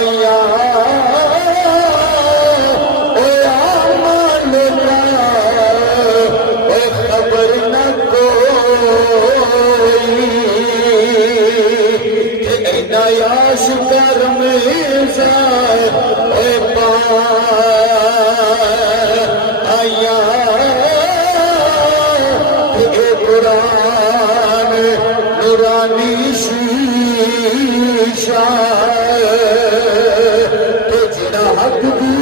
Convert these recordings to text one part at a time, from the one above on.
آیا خبر نہ کوئی نیا شکر میزا آیا قرآن نورانی شیشہ جڑا حق دی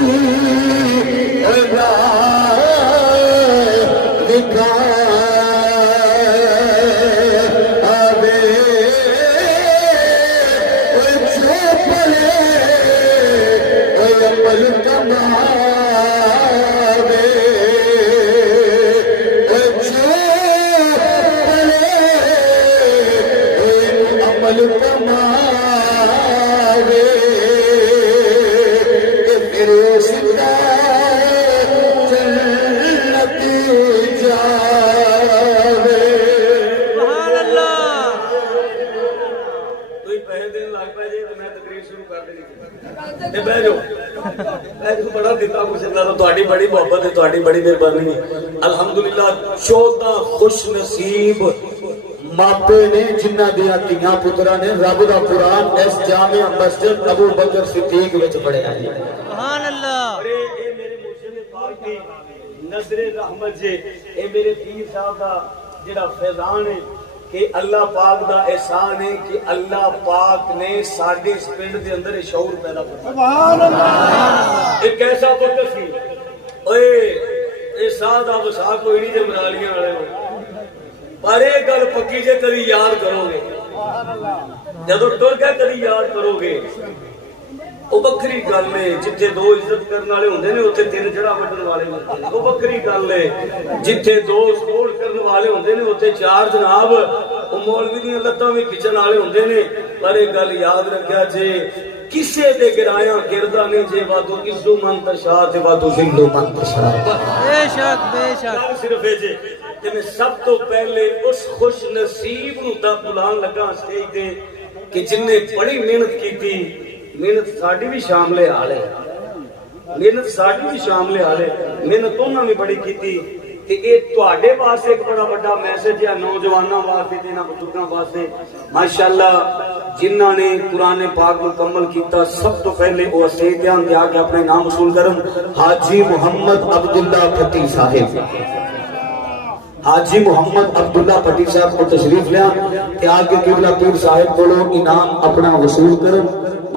دکھا بڑی محبت ہے، بڑی مہربانی ہے الحمدللہ 14 خوش نصیب ماپے نے جنہ دیا تیاں پترا نے رب دا قرآن اس جامع مسجد ابو بکر صدیق وچ پڑھیا ہے سبحان اللہ۔ اے میرے مرشد پاک دی نظر رحمت جے، اے میرے پیر صاحب دا جڑا فیضان ہے کہ اللہ پاک دا احسان ہے کہ اللہ پاک نے ساڈے اس پنڈ دے اندر شعور پیدا کیا سبحان اللہ۔ ایک ایسا وقت سی اوئے اے سادہ وسا کوئی نہیں جے مرالیاں والے ہو، پر ایک گل پکی جے کبھی یاد کرو گے جدوں ٹر کے کبھی یاد کرو گے وہ بکری گل ہے جتھے دو عزت کرنے والے ہوندے نے اوتھے تین جڑا وڈن والے ہوندے نے، وہ بکری گل ہے جتھے دو سپورٹ کرنے والے ہوندے نے اوتھے چار جناب وہ مولوی دیاں لتاں وی کھچن والے ہوندے نے۔ پر ایک گل یاد رکھیا جے کسے دے گرایا گردا نہیں جے وادو عزو منتشا تے وادو ذلو منتشا بے شک بے شک صرف اے جے کہ میں سب تو پہلے اس خوش نصیب نو تا بلان لگا سٹیج تے کہ جن نے بڑی محنت کیتی، محنت ساڈی بھی شامل حال ہے، محنت ساڈی بھی شامل حال ہے، محنت انہاں بھی بڑی کیتی کہ اے تواڈے واسطے ایک بڑا بڑا میسج ہے نوجواناں واسطے تے انہاں بزرگاں واسطے ماشاءاللہ جنہاں نے قرآن پاک مکمل کیتا۔ سب تو پہلے وہ اسے دھیان دیا کہ اپنے نام وصول کرن حاجی محمد عبداللہ پٹی صاحب، حاجی محمد عبداللہ پٹی صاحب کو تشریف لیا کہ آگے قبلہ پیر صاحب کو انعام اپنا وصول کرن۔